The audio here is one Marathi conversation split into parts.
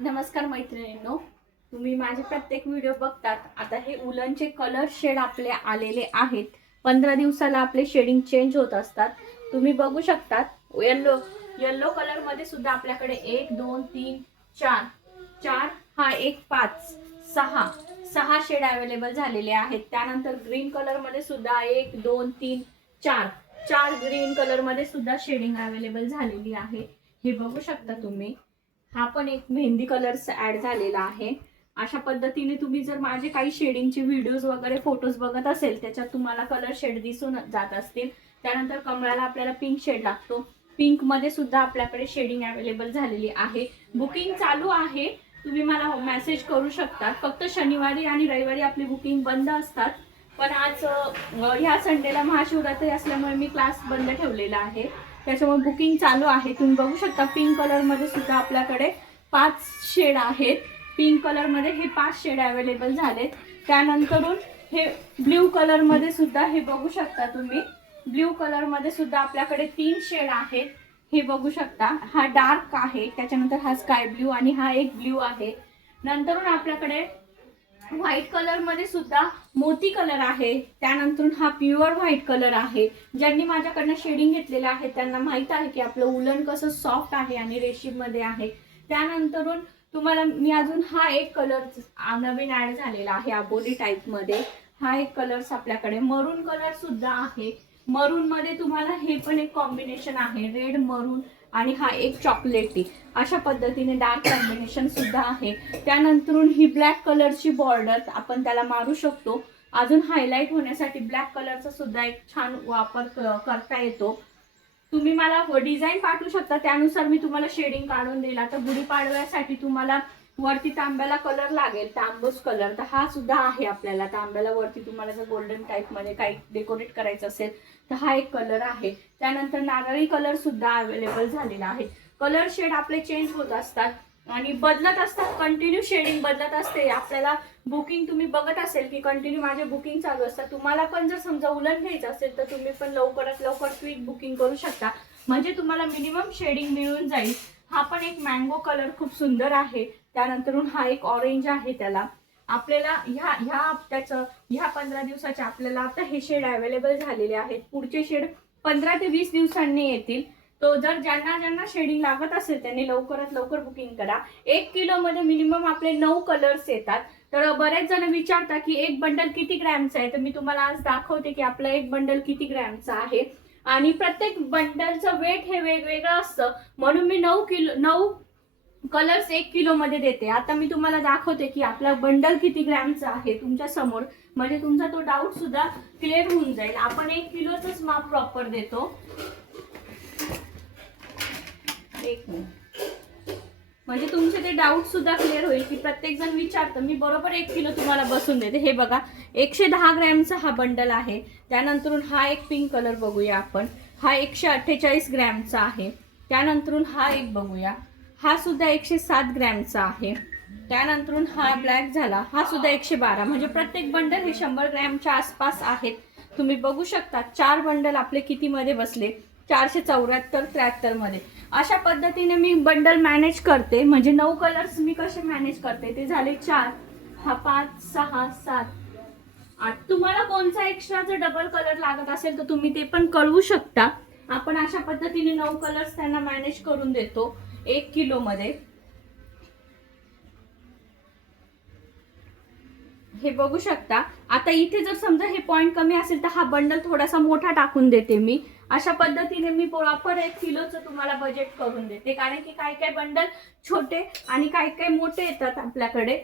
नमस्कार मैत्रिणींनो, तुम्ही माझे प्रत्येक व्हिडिओ बघतात। आता हे उलनचे कलर शेड आपले आलेले आहेत। 15 दिवसाला आपले शेडिंग चेंज होत असतात। तुम्ही बघू शकतात येलो कलर मध्ये सुद्धा आपल्याकडे 1 2 3 4 4 हा एक 5 6 शेड अवेलेबल झालेले आहेत। त्यानंतर ग्रीन कलर मध्ये सुद्धा 1 2 3 4 ग्रीन कलर मध्ये सुद्धा शेडिंग अवेलेबल झालेली आहे। हे बघू शकता तुम्ही। हा पण एक मेहंदी कलर्स ऍड झालेला आहे। अशा पद्धतीने तुम्ही जर माझे काही शेडिंगचे व्हिडिओज वगैरे फोटोज बघत असेल, त्याच्यात तुम्हाला कलर शेड दिसून जात असतील। त्यानंतर कमळाला आपल्याला पिंक शेड लागतो। पिंक मध्ये सुद्धा आपल्याकडे शेडिंग अवेलेबल झालेली आहे। बुकिंग चालू आहे, तुम्ही मला मेसेज करू शकता। फक्त शनिवारी आणि रविवारी आपली बुकिंग बंद असतात। पण आज ह्या संडेला महाशिवरात्री असल्यामुळे मी क्लास बंद ठेवलेला आहे, त्याच्यामुळे बुकिंग चालू आहे। तुम्ही बघू शकता पिंक कलर मध्ये सुद्धा आपल्याकडे 5 शेड आहेत। पिंक कलर मध्ये हे 5 शेड अवेलेबल झालेत। त्यानंतर हे ब्ल्यू कलर मध्ये सुद्धा हे बघू शकता तुम्ही। ब्ल्यू कलर मध्ये सुद्धा आपल्याकडे 3 शेड आहेत। हे बघू शकता, हा डार्क आहे, त्याच्यानंतर हा स्काय ब्ल्यू आणि हा एक ब्ल्यू आहे। नंतर आपल्याकडे व्हाईट कलर मध्ये सुद्धा मोती कलर आहे। त्यानंतर हा प्युअर व्हाईट कलर आहे। ज्यांनी माझ्याकडनं शेडिंग घेतलेलं आहे त्यांना माहित आहे की आपलं उलन कसं सॉफ्ट आहे आणि रेशीम मध्ये आहे। त्यानंतर तुम्हाला मी अजून हा एक कलर नवीन ऍड झालेला आहे आबोली टाइप मध्ये। हा एक कलर्स आपल्याकडे मरून कलर सुद्धा आहे। मरून मध्ये तुम्हाला हे पण एक कॉम्बिनेशन आहे, रेड मरून आणि हा एक चॉकलेटी, अशा पद्धतीने डार्क कॉम्बिनेशन सुद्धा आहे। त्यानंतर ही ब्लॅक कलरची बॉर्डर आपण त्याला मारू शकतो। अजून हायलाइट होण्यासाठी ब्लॅक कलरचा सुद्धा एक छान वापर करता येतो। तुम्ही मला डिझाईन पाठवू शकता, त्यानुसार मी तुम्हाला शेडिंग काढून देईल। आता गुढीपाडव्यासाठी तुम्हाला वरती तांब्याला कलर लागेल, तांबूस कलर, तर हा सुद्धा आहे आपल्याला। तांब्याला वरती तुम्हाला जर गोल्डन टाइप मध्ये काही डेकोरेट करायचं असेल तर हा एक कलर आहे। त्यानंतर नारळी कलर सुद्धा अवेलेबल झालेला आहे। कलर शेड आपले चेंज होत असतात आणि बदलत असतात, कंटिन्यू शेडिंग बदलत असते। आपल्याला बुकिंग तुम्ही बघत असेल की कंटिन्यू माझे बुकिंग चालू असतात। तुम्हाला पण जर समजा उलन घ्यायचं असेल तर तुम्ही पण लवकरात लवकर क्विक बुकिंग करू शकता, म्हणजे तुम्हाला मिनिमम शेडिंग मिळून जाईल। हा पण एक मँगो कलर खूप सुंदर आहे। त्यानंतर हा एक ऑरेंज आहे। त्याला आपल्याला ह्या 15 दिवसाचे आपल्याला आता हे शेड अवेलेबल झालेले आहेत। पुढचे शेड 15 ते 20 दिवसांनी येतील। तो जर ज्यांना शेडिंग लागत असेल त्यांनी लवकरात लवकर बुकिंग करा। 1 किलो मध्ये मिनिमम आपले 9 कलर्स येतात। तर बरेच जण विचारतात की एक बंडल किती ग्रॅमचा आहे, तर मी तुम्हाला आज दाखवते की आपला एक बंडल किती ग्रॅमचा आहे। आणि प्रत्येक बंडलचं वेट हे वेगवेगळं असतं, म्हणून मी 9 कलर्स 1 किलो मध्ये देते। आता मी तुम्हाला दाखवते की आपला बंडल किती ग्रॅमचा आहे तुमच्या समोर, म्हणजे तुमचा तो डाऊट सुद्धा क्लिअर होऊन जाईल। आपण 1 किलोचंच माप प्रॉपर देतो। एक मिनिट, म्हणजे तुमचे ते डाऊट सुद्धा क्लिअर होईल की प्रत्येक जण विचारतं, मी बरोबर 1 किलो तुम्हाला बसून देते। हे बघा 110 ग्रॅमचा हा बंडल आहे। त्यानंतर हा एक पिंक कलर बघूया आपण, हा 148 ग्रॅमचा आहे। त्यानंतर हा एक बघूया, हा सुद्धा 107 ग्रॅमचा आहे। त्यानंतर हा ब्लॅक झाला, हा सुद्धा 112, म्हणजे प्रत्येक बंडल हे 100 ग्रॅमच्या आसपास आहेत। तुम्ही बघू शकता 4 बंडल आपले किती मध्ये बसले, 474 73 मध्ये। अशा पद्धतीने मी बंडल मॅनेज करते, म्हणजे 9 कलर्स मी कसे मॅनेज करते ते झाले 4, हा 5 6 7 8। तुम्हाला कोणता एक्स्ट्राचा डबल कलर लागत असेल तर तुम्ही ते पण कळवू शकता। आपण अशा पद्धतीने 9 कलर्स त्यांना मॅनेज करून देतो 1 किलो मध्ये। हे बघू शकता। आता इथे जर समजा हे पॉइंट कमी असेल तर हा बंडल थोडासा मोठा टाकून देते मी। अशा पद्धतीने मी प्रॉपर 1 किलोचं तुम्हाला बजेट करून देते, कारण की काही काही बंडल छोटे आणि काही काही मोठे येतात आपल्याकडे।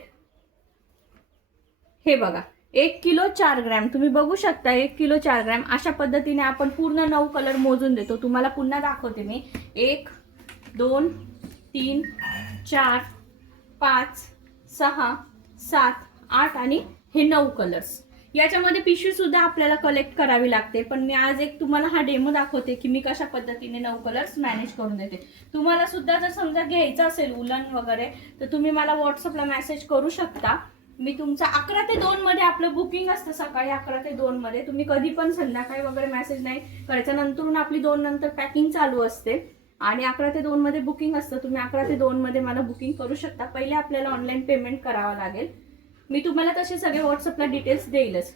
हे बघा 1 किलो 4 ग्रॅम, तुम्ही बघू शकता 1 किलो 4 ग्रॅम। अशा पद्धतीने आपण पूर्ण 9 कलर मोजून देतो। तुम्हाला पुन्हा दाखवते मी, 1 2 3 4 5 6 7 8 आणि हे 9 कलर्स। याच्यामध्ये पिशवी सुद्धा आपल्याला कलेक्ट करावी लागते, पण मी आज एक तुम्हाला हा डेमो दाखवते की मी कशा पद्धतीने 9 कलर्स मॅनेज करून देते। तुम्हाला सुद्धा जर समजा घ्यायचं असेल उलन वगैरे तर तुम्ही मला व्हॉट्सअपला मेसेज करू शकता। मी तुमचा 11 ते 2 मध्ये आपलं बुकिंग असतं, सकाळी 11 ते 2 मध्ये। तुम्ही कधी पण संध्याकाळी वगैरे मेसेज नाही करायचा, नंतरून आपली 2 नंतर पॅकिंग चालू असते। आणि 11 ते 2 मध्ये बुकिंग असतं. तुम्ही 11 ते 2 मध्ये मला बुकिंग करू शकता. पहिले आपल्याला ऑनलाईन पेमेंट करावं लागेल. मी तुम्हाला तसे सगळे व्हॉट्सअपला डिटेल्स देईलच.